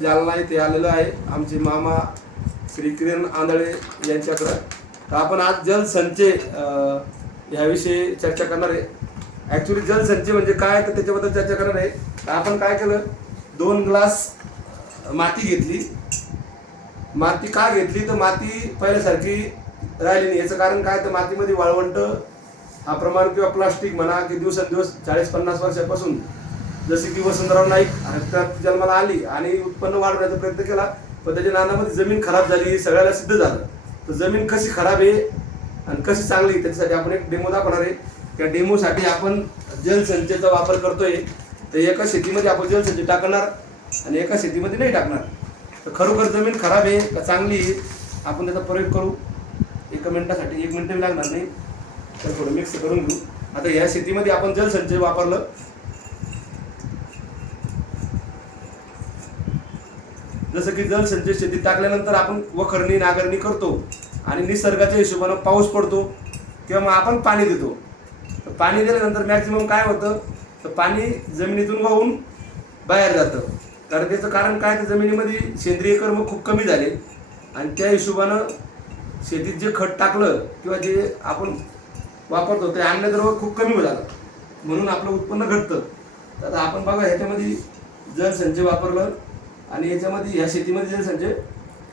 जालना इथे आलेलं आहे आमचे मामा श्री किरण आंधळे यांच्याकडं. तर आपण आज जलसंचय ह्याविषयी चर्चा करणार आहे. ॲक्च्युली जलसंचय म्हणजे काय तर त्याच्याबद्दल चर्चा करणार आहे. तर आपण काय केलं, 2 ग्लास माती घेतली. माती का घेतली तर माती पहिल्यासारखी राहिली नाही. याचं कारण काय तर मातीमध्ये वाळवंट हा प्रमाण किंवा प्लास्टिक म्हणा की दिवसेंदिवस 40-50 वर्षापासून जसे की वसंतराव नाईक त्यात जन्माला आली आणि उत्पन्न वाढवण्याचा प्रयत्न केला, पण त्याच्या नानामध्ये जमीन खराब झाली हे सगळ्याला सिद्ध झालं. तर जमीन कशी खराब आहे आणि कशी चांगली त्याच्यासाठी आपण एक डेमो दाखवणार आहे. त्या डेमोसाठी आपण जलसंचयचा वापर करतोय. तर एका शेतीमध्ये आपण जलसंचय टाकणार आणि एका शेतीमध्ये नाही टाकणार. तर खरोखर जमीन खराब आहे का चांगली आहे आपण त्याचा प्रयोग करू. 1 मिनिटासाठी 1 मिनिट लागणार नाही, तर थोडं मिक्स करून घेऊ. आता या शेतीमध्ये आपण जलसंचय वापरलं. जसं की जलसंचय शेतीत टाकल्यानंतर आपण वखरणी नांगरणी करतो आणि निसर्गाच्या हिशोबानं पाऊस पडतो किंवा मग आपण पाणी देतो. तर पाणी दिल्यानंतर मॅक्सिमम काय होतं तर पाणी जमिनीतून वाहून बाहेर जातं. कारण त्याचं कारण काय तर जमिनीमध्ये सेंद्रिय कर्म खूप कमी झाले आणि त्या हिशोबानं शेतीत जे खत टाकलं किंवा जे आपण वापरतो ते अन्नद्रव्य खूप कमी झालं, म्हणून आपलं उत्पन्न घटतं. तर आता आपण बघा ह्याच्यामध्ये जलसंचय वापरलं आणि याच्यामध्ये ह्या शेतीमध्ये जलसंचय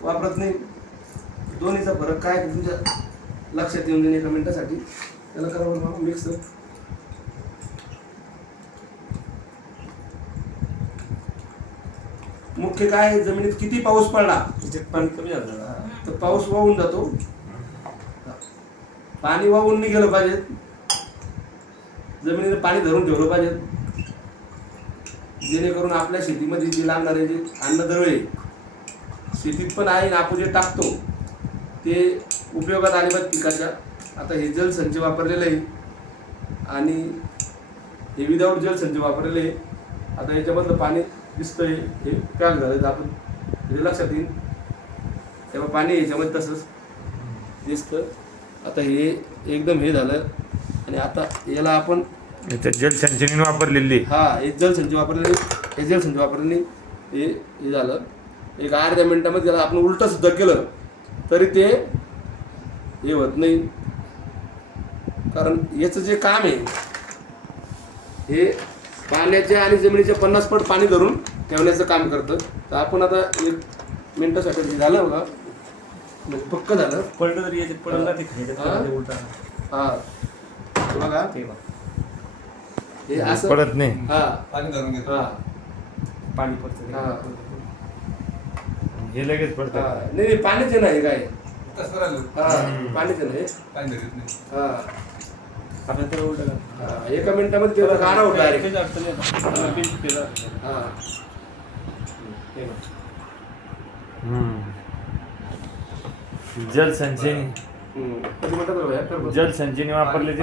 वापरत नाही. दोन्हीचा फरक काय तुमच्या लक्षात येऊन देणे 1 मिनिटासाठी. त्याला करा बरं मिक्स. मुख्य काय जमिनीत किती पाऊस पडला पाणी कमी झालं तर पाऊस वाहून जातो. पाणी वाहून नाही गेलं पाहिजे, जमिनीने पाणी धरून ठेवलं पाहिजे, जेणेकरून आपल्या शेतीमध्ये जे लागणारे जे अन्नद्रव्य शेतीत पण आहे आणि आपण जे टाकतो ते उपयोगात आले पाहिजे पिकाच्या. आता हे जलसंचय वापरलेलं आहे आणि हे विदाऊट जलसंचय वापरलेलं आहे. आता याच्यामधलं पाणी दिसतंय हे पॅक झालं तर आपण हे लक्षात येईल तेव्हा पाणी याच्यामध्ये तसंच दिसतं. आता हे एकदम हे झालं आणि आता याला आपण जलसंचयनी वापरलेली हे जलसंचय वापरलेली हे झालं. एक अर्ध्या मिनिटामध्ये त्याला आपण उलटं सुद्धा केलं तरी ते हे होत नाही. कारण याचं जे काम आहे हे पाण्याच्या आणि जमिनीच्या 50 पट पाणी धरून ठेवण्याचं काम करतं. तर आपण आता 1 मिनिटासाठी झालं बघा, पक्क झालं. पडलं तरी याच्यात पडलं ते खायचं उलटा. बघा हे असं पडत नाही. पाणी धरून घेतो. पाणी पडतं हे लगेच पडतं. नाही पाणीच नाही काय तसं राहिलं. पाणीच नाही. पाणी धरत नाही. आपण त्याला उलटा 1 मिनिटामध्ये त्याचा गाणं होतं डायरेक्ट. जलसंचयनी वापरले